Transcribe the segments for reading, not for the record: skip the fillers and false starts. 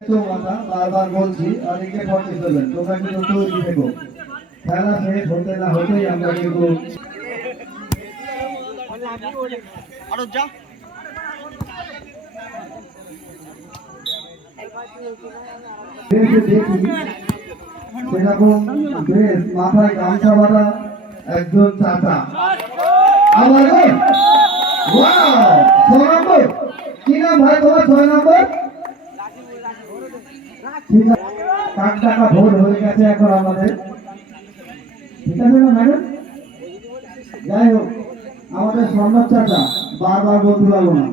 বারবার বলছি আর একে 47 তোমরা কিন্তু তৈরি থেকো। খেলা শেষ হতে না হতেই আমরা কিন্তু সেরকম ড্রেস মাথায় গামছা বাঁধা একজন চাচা আমার 6 নম্বর কি নাম ভাই তোমার 6 নম্বর কাক টাকা ভোর হয়ে গেছে এখন আমাদের ঠিক আছে না ম্যাডাম যাই হোক আমাদের সম্রাট চাচা বারবার বলতে পারবো না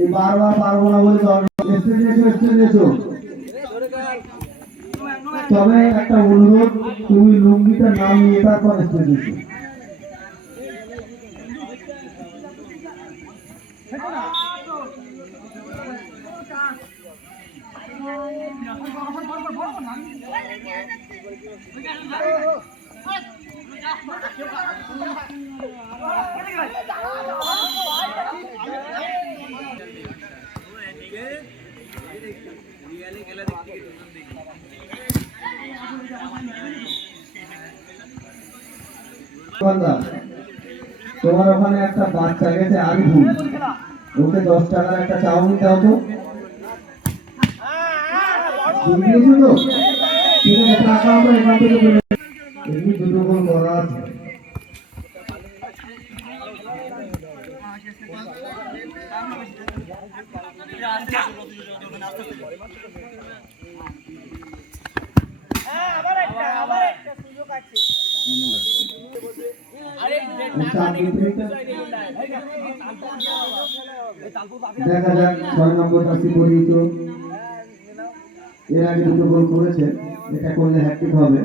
এই বারবার পারবো না বলে তবে একটা অনুরোধ তুমি লুঙ্গিটা নাম নিয়ে তারপর স্টেজে এসো তোমার ওখানে একটা বাচ্চা গেছে আরিফুল ওকে 10 টাকার একটা চাউমিন দাও তো দিয়েছো তো ঠিক আছে টাকা আমরা এখান থেকে এমনি দুটো গোল করা আছে দেখা যাক 6 নম্বর চাষি পরিচিত এর আগে দুটো গোল করেছে এটা করলে হ্যাট্রিক হবে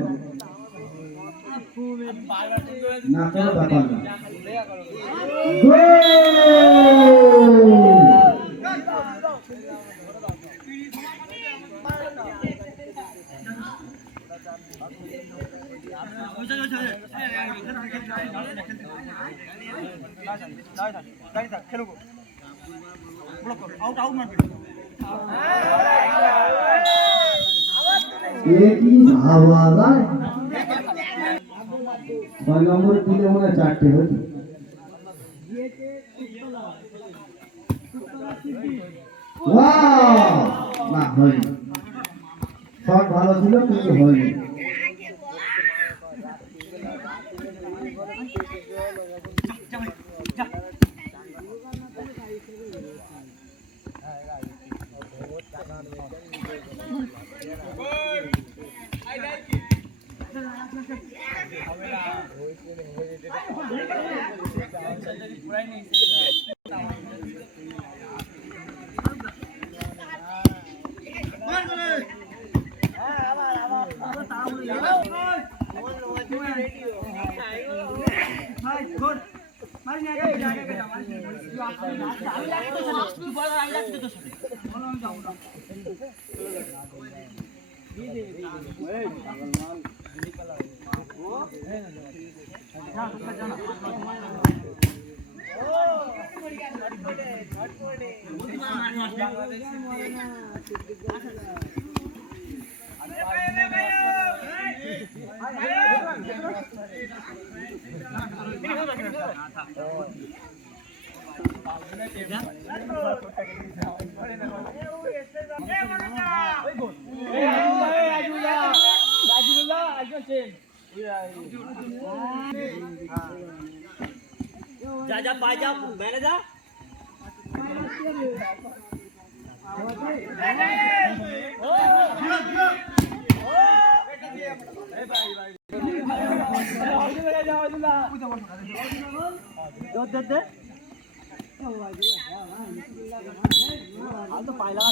না কোনো ব্যাপার না নম্বর দিলে মনে হয় 4টে হতো না হয়নি শট ভালো ছিল কিন্তু হয়নি जा जा पाए जा मैंने जा तो पायला